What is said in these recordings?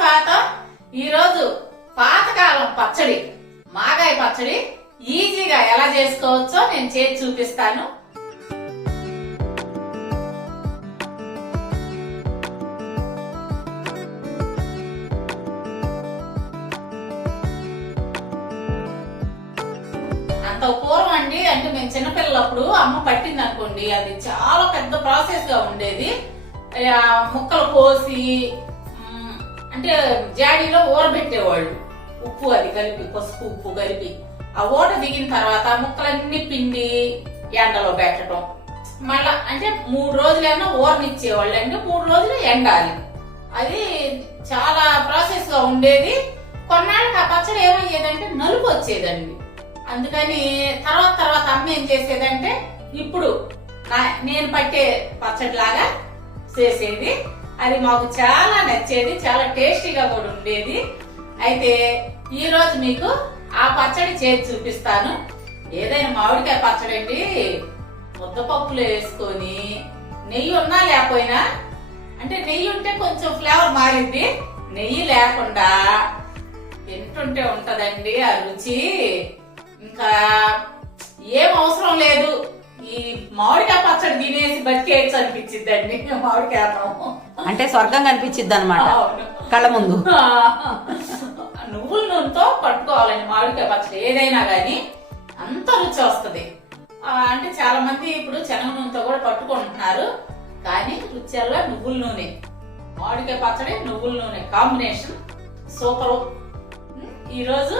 స్వాగతం ఈ రోజు పాతకాలం పచ్చడి మాగాయ పచ్చడి ఈజీగా ఎలా చేసుకోవచ్చో నేను చేసి చూపిస్తాను. అంత పూర్వం అండి అంటే మేము చిన్నపిల్లలప్పుడు అమ్మ పట్టింది అనుకోండి అది చాలా పెద్ద ప్రాసెస్గా ఉండేది. ముక్కలు కోసి అంటే జాడీలో ఊరబెట్టేవాళ్ళు. ఉప్పు అది కలిపి పసుపు ఉప్పు కలిపి. ఆ ఊట దిగిన తర్వాత ముక్కలన్నీ పిండి ఎండలో పెట్టడం మళ్ళా అంటే మూడు రోజులైనా ఊరనిచ్చేవాళ్ళు. అంటే మూడు రోజులు ఎండాలి. అది చాలా ప్రాసెస్గా ఉండేది. కొన్నాళ్ళకి ఆ పచ్చడి ఏమయ్యేదంటే నలుపు వచ్చేదండి. అందుకని తర్వాత తర్వాత అమ్మ ఏం చేసేదంటే ఇప్పుడు నేను పట్టే పచ్చడి లాగా చేసేది. అది మాకు చాలా నచ్చేది చాలా టేస్టీగా కూడా ఉండేది. అయితే ఈ రోజు మీకు ఆ పచ్చడి చేసి చూపిస్తాను. ఏదైనా మామిడికాయ పచ్చడి అండి ముద్దపప్పులు వేసుకొని నెయ్యి ఉన్నా లేకపోయినా అంటే నెయ్యి ఉంటే కొంచెం ఫ్లేవర్ మారింది. నెయ్యి లేకుండా తింటుంటే ఉంటదండి ఆ రుచి. ఇంకా ఏం అవసరం లేదు. ఈ మామిడికాయ పచ్చడి తినేసి బతికేయచ్చు అనిపించిద్దండి మామిడికాయ అన్నం. అంటే స్వర్గం కనిపించిద్ది అనమాట. కళ్ళ ముందు. నువ్వుల నూనెతో పట్టుకోవాలండి మామిడికాయ పచ్చడి ఏదైనా గానీ. అంత రుచి వస్తుంది. అంటే చాలా మంది ఇప్పుడు శనగ నూనెతో కూడా పట్టుకుంటున్నారు. కానీ రుచిల్లో నువ్వుల నూనె. మామిడికాయ పచ్చడి నువ్వుల నూనె కాంబినేషన్. సూపర్. ఈ రోజు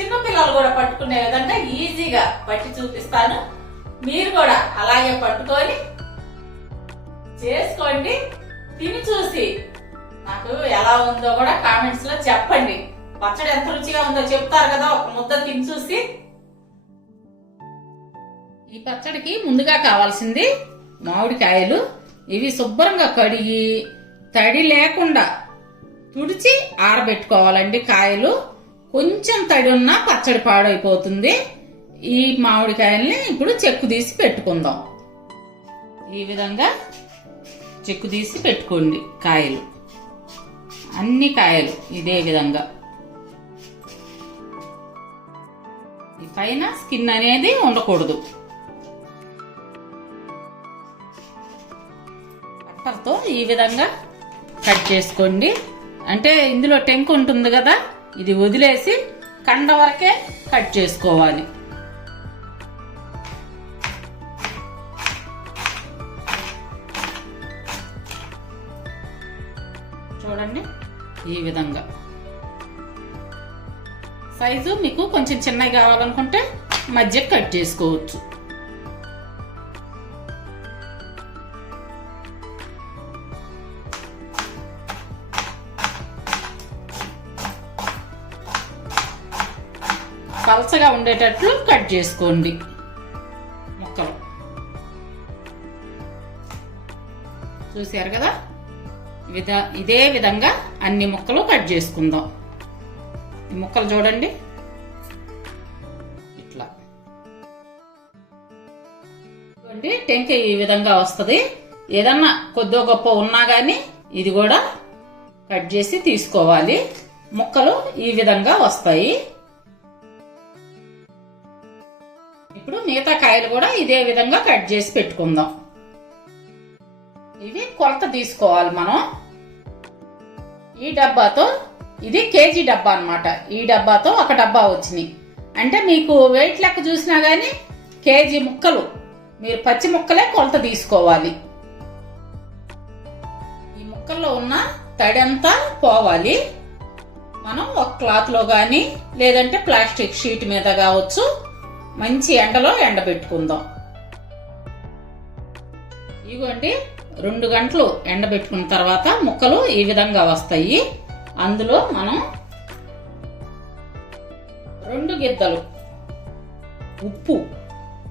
చిన్న పిల్లలు కూడా పట్టుకునే విధంగా ఈజీగా పట్టి చూపిస్తాను. మీరు కూడా అలాగే పట్టుకొని చేసుకోండి. తిని చూసి నాకు ఎలా ఉందో కూడా కామెంట్స్లో చెప్పండి. పచ్చడి ఎంత రుచిగా ఉందో చెప్తారు కదా ఒక ముద్ద తిని చూసి. ఈ పచ్చడికి ముందుగా కావాల్సింది మామిడికాయలు. ఇవి శుభ్రంగా కడిగి తడి లేకుండా తుడిచి ఆరబెట్టుకోవాలండి కాయలు. కొంచెం తడి ఉన్నా పచ్చడి పాడైపోతుంది. ఈ మామిడికాయల్ని ఇప్పుడు చెక్కు తీసి పెట్టుకుందాం. ఈ విధంగా చెక్కు తీసి పెట్టుకోండి కాయలు. అన్ని కాయలు ఇదే విధంగా. ఈ పైన స్కిన్ అనేది ఉండకూడదు. కట్టర్తో ఈ విధంగా కట్ చేసుకోండి. అంటే ఇందులో టెంక్ ఉంటుంది కదా ఇది వదిలేసి కండ వరకే కట్ చేసుకోవాలి. చూడండి. ఈ విధంగా. సైజు మీకు కొంచెం చిన్నవి కావాలనుకుంటే మధ్య కట్ చేసుకోవచ్చు. పలసగా ఉండేటట్లు కట్ చేసుకోండి. ముక్కలు. చూశారు కదా? విధ ఇదే విధంగా అన్ని ముక్కలు కట్ చేసుకుందాం. ఈ ముక్కలు చూడండి. ఇట్లా. చూడండి టెంకాయ ఈ విధంగా వస్తుంది. ఏదన్నా కొద్దో గొప్ప ఉన్నా కానీ ఇది కూడా కట్ చేసి తీసుకోవాలి. ముక్కలు ఈ విధంగా వస్తాయి. ఇప్పుడు మిగతా కాయలు కూడా ఇదే విధంగా కట్ చేసి పెట్టుకుందాం. ఇవి కొలత తీసుకోవాలి మనం. ఈ డబ్బాతో ఇది కేజీ డబ్బా అనమాట ఈ డబ్బాతో ఒక డబ్బా వచ్చినాయి అంటే మీకు వెయిట్ లెక్క చూసినా కానీ కేజీ ముక్కలు. మీరు పచ్చి ముక్కలే కొలత తీసుకోవాలి. ఈ ముక్కల్లో ఉన్న తడి అంతా పోవాలి. మనం ఒక క్లాత్లో కానీ లేదంటే ప్లాస్టిక్ షీట్ మీద కావచ్చు మంచి ఎండలో ఎండబెట్టుకుందాం. ఇదిగోండి రెండు గంటలు ఎండబెట్టుకున్న తర్వాత ముక్కలు ఈ విధంగా వస్తాయి. అందులో మనం రెండు గిద్దలు ఉప్పు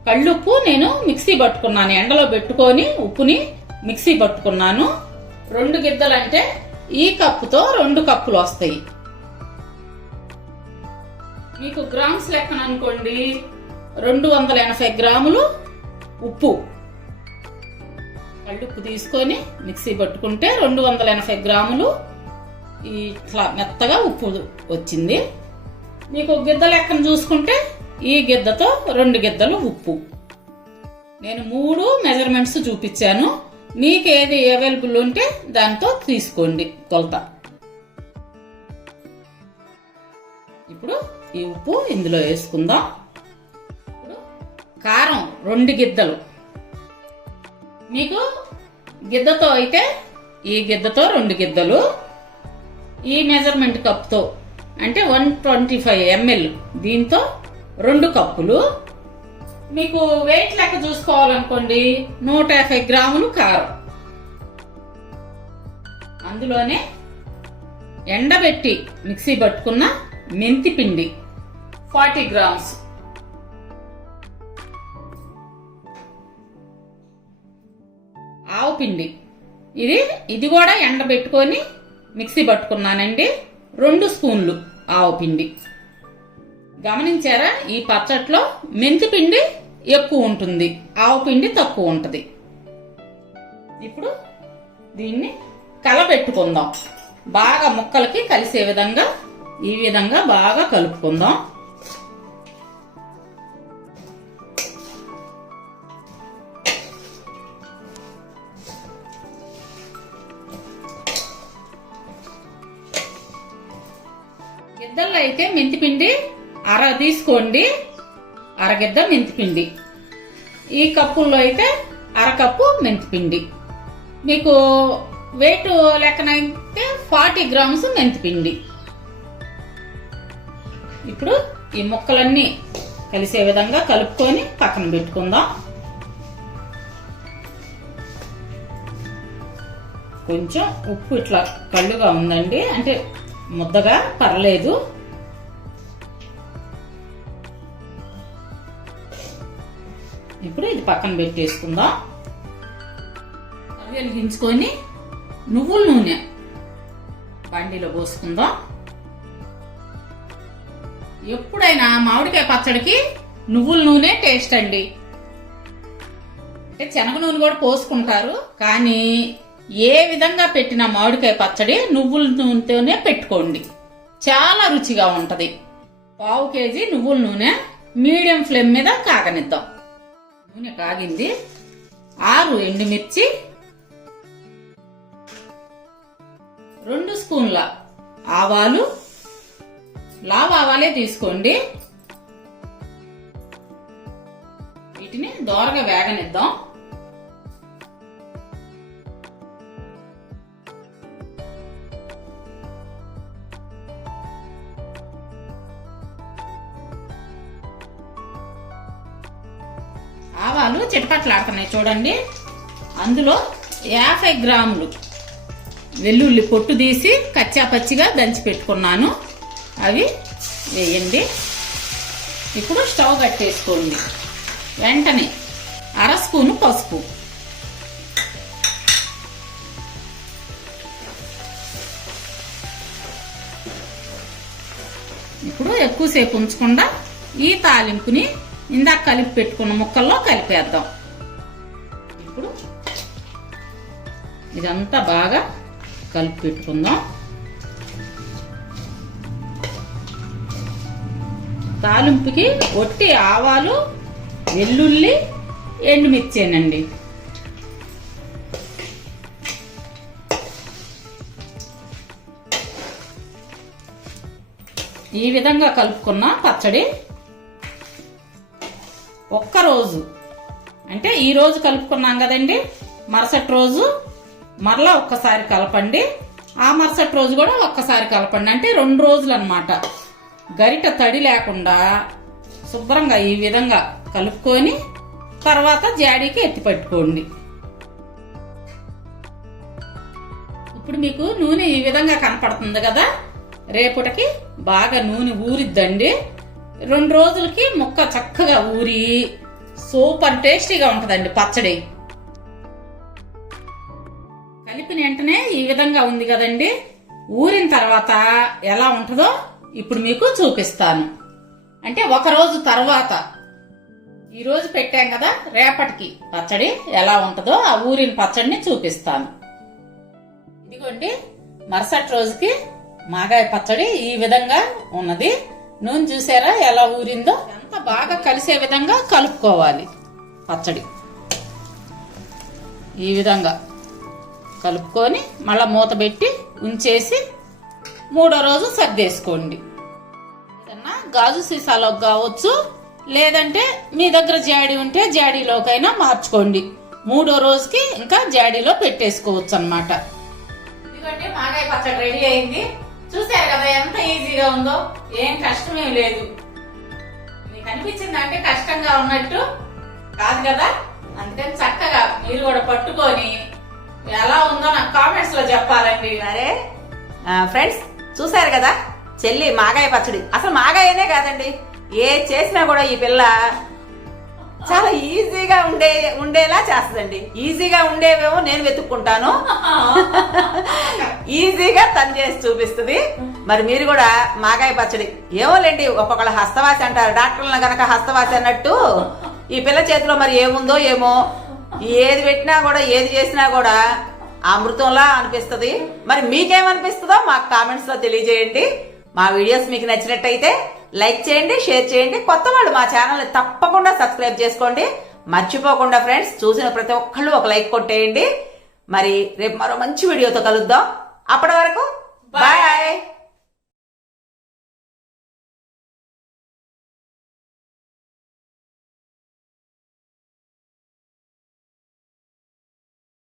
కళ్ళుప్పు నేను మిక్సీ పట్టుకున్నాను. ఎండలో పెట్టుకొని ఉప్పుని మిక్సీ పట్టుకున్నాను. రెండు గిద్దలు అంటే ఈ కప్పుతో రెండు కప్పులు వస్తాయి. మీకు గ్రామ్స్ లెక్కన అనుకోండి రెండు వందల ఎనభై గ్రాములు ఉప్పు. కళ్ళుప్పు తీసుకొని మిక్సీ పట్టుకుంటే రెండు వందల ఎనభై గ్రాములు ఇట్లా మెత్తగా ఉప్పు వచ్చింది. మీకు గిద్ద లెక్కను చూసుకుంటే ఈ గిద్దతో రెండు గిద్దలు ఉప్పు. నేను మూడు మెజర్మెంట్స్ చూపించాను. మీకు ఏది అవైలబుల్ ఉంటే దాంతో తీసుకోండి కొలత. ఇప్పుడు ఈ ఉప్పు ఇందులో వేసుకుందాం. ఇప్పుడు కారం రెండు గిద్దలు. మీకు గిద్దతో అయితే ఈ గిద్దతో రెండు గిద్దలు ఈ మెజర్మెంట్ కప్తో అంటే వన్ ట్వంటీ ఫైవ్ ఎంఎల్ దీంతో రెండు కప్పులు. మీకు వెయిట్ లెక్క చూసుకోవాలనుకోండి నూట యాభై గ్రాములు కారం. అందులోనే ఎండబెట్టి మిక్సీ పట్టుకున్న మెంతి పిండి ఫార్టీ గ్రామ్స్. ఆవు పిండి. ఇది ఇది కూడా ఎండబెట్టుకొని మిక్సీ పట్టుకున్నానండి. రెండు స్పూన్లు ఆవు పిండి. గమనించారా? ఈ పచ్చట్లో మెంతి పిండి ఎక్కువ ఉంటుంది. ఆవు పిండి తక్కువ ఉంటుంది. ఇప్పుడు దీన్ని కలబెట్టుకుందాం బాగా ముక్కలకి కలిసే విధంగా ఈ విధంగా బాగా కలుపుకుందాం. మెంతిపిండి అర తీసుకోండి. అరగిద్ద మెంతిపిండి. ఈ కప్పుల్లో అయితే అరకప్పు మెంతిపిండి. మీకు వెయిట్ లెక్కనైతే ఫార్టీ గ్రామ్స్ మెంతిపిండి. ఇప్పుడు ఈ ముక్కలన్నీ కలిసే విధంగా కలుపుకొని పక్కన పెట్టుకుందాం. కొంచెం ఉప్పు ఇట్లా కళ్ళుగా ఉందండి. అంటే ముద్దగా పర్లేదు. పక్కన పెట్టేసుకుందాం? అవి వెలిగించుకొని నువ్వుల నూనె బండిలో పోసుకుందాం? ఎప్పుడైనా మామిడికాయ పచ్చడికి నువ్వుల నూనె టేస్ట్ అండి. అంటే శనగ నూనె కూడా పోసుకుంటారు కానీ ఏ విధంగా పెట్టిన మామిడికాయ పచ్చడి నువ్వుల నూనెతోనే పెట్టుకోండి. చాలా రుచిగా ఉంటది. పావు కేజీ నువ్వుల నూనె మీడియం ఫ్లేమ్ మీద కాగనిద్దాం. నూనె కాగింది. ఆరు ఎండుమిర్చి రెండు స్పూన్ల ఆవాలు. లావ్ ఆవాలే తీసుకోండి. వీటిని దోరగా వేగనిద్దాం. ఆవాలు చిటపట్లాడుతున్నాయి చూడండి. అందులో యాభై గ్రాములు వెల్లుల్లి పొట్టు తీసి కచ్చా పచ్చిగా దంచి పెట్టుకున్నాను. అవి వేయండి. ఇప్పుడు స్టవ్ కట్టేసుకోండి. వెంటనే అర స్పూను పసుపు. ఇప్పుడు ఎక్కువసేపు ఉంచకుండా ఈ తాలింపుని ఇందాక కలిపి పెట్టుకున్న ముక్కల్లో కలిపేద్దాం. ఇప్పుడు ఇదంతా బాగా కలిపి పెట్టుకుందాం. తాలింపుకి ఒట్టి ఆవాలు వెల్లుల్లి ఎండుమిర్చేనండి. ఈ విధంగా కలుపుకున్న పచ్చడి ఒక్క రోజు అంటే ఈరోజు కలుపుకున్నాం కదండి మరుసటి రోజు మరలా ఒక్కసారి కలపండి. ఆ మరుసటి రోజు కూడా ఒక్కసారి కలపండి. అంటే రెండు రోజులు అనమాట గరిట తడి లేకుండా శుభ్రంగా ఈ విధంగా కలుపుకొని తర్వాత జాడీకి ఎత్తి పెట్టుకోండి. ఇప్పుడు మీకు నూనె ఈ విధంగా కనపడుతుంది కదా రేపటికి బాగా నూనె ఊరిద్దండి. రెండు రోజులకి ముక్క చక్కగా ఊరి సూపర్ టేస్టీగా ఉంటుందండి పచ్చడి. కలిపిన వెంటనే ఈ విధంగా ఉంది కదండి. ఊరిన తర్వాత ఎలా ఉంటుందో ఇప్పుడు మీకు చూపిస్తాను. అంటే ఒక రోజు తర్వాత. ఈ రోజు పెట్టాం కదా రేపటికి పచ్చడి ఎలా ఉంటుందో ఆ ఊరిన పచ్చడిని చూపిస్తాను. ఇదిగోండి మరుసటి రోజుకి మాగాయ పచ్చడి ఈ విధంగా ఉన్నది. నూనె చూసారా ఎలా ఊరిందో? ఎంత బాగా కలిసే విధంగా కలుపుకోవాలి. పచ్చడి. ఈ విధంగా కలుపుకొని మళ్ళీ మూత పెట్టి ఉంచేసి మూడో రోజు సర్దేసుకోండి. ఏదన్నా గాజు సీసాలో కావచ్చు లేదంటే మీ దగ్గర జాడీ ఉంటే జాడీలోకైనా మార్చుకోండి. మూడో రోజుకి ఇంకా జాడీలో పెట్టేసుకోవచ్చు అనమాట ఇదిగోండి మాగాయ పచ్చడి రెడీ అయింది. చూసారు కదా ఎంత ఈజీగా ఉందో? ఏం కష్టమేం లేదు. మీకు అనిపించింది అంటే కష్టంగా ఉన్నట్టు? కాదు కదా? అందుకని చక్కగా మీరు కూడా పట్టుకొని ఎలా ఉందో నాకు కామెంట్స్లో చెప్పాలండి. సరే ఫ్రెండ్స్ చూసారు కదా? చెల్లి మాగాయ పచ్చడి. అసలు మాగాయనే కాదండి. ఏ చేసినా కూడా ఈ పిల్ల చాలా ఈజీగా ఉండే ఉండేలా చేస్తుందండి. ఈజీగా ఉండేవేమో నేను వెతుక్కుంటాను. ఈజీగా తను చేసి చూపిస్తుంది. మరి మీరు కూడా మాగాయ పచ్చడి. ఏమోలేండి ఒక్కొక్కళ్ళ హస్తవాసి అంటారు. డాక్టర్లను గనక హస్తవాసి అన్నట్టు ఈ పిల్ల చేతిలో మరి ఏముందో ఏమో ఏది పెట్టినా కూడా ఏది చేసినా కూడా అమృతంలా అనిపిస్తుంది. మరి మీకేమనిపిస్తుందో మాకు కామెంట్స్లో తెలియజేయండి. మా వీడియోస్ మీకు నచ్చినట్టయితే లైక్ చేయండి షేర్ చేయండి. కొత్త వాళ్ళు మా ఛానల్ తప్పకుండా సబ్స్క్రైబ్ చేసుకోండి. మర్చిపోకుండా ఫ్రెండ్స్ చూసిన ప్రతి ఒక్కళ్ళు ఒక లైక్ కొట్టేయండి. మరి రేపు మరో మంచి వీడియోతో కలుద్దాం. అప్పటి వరకు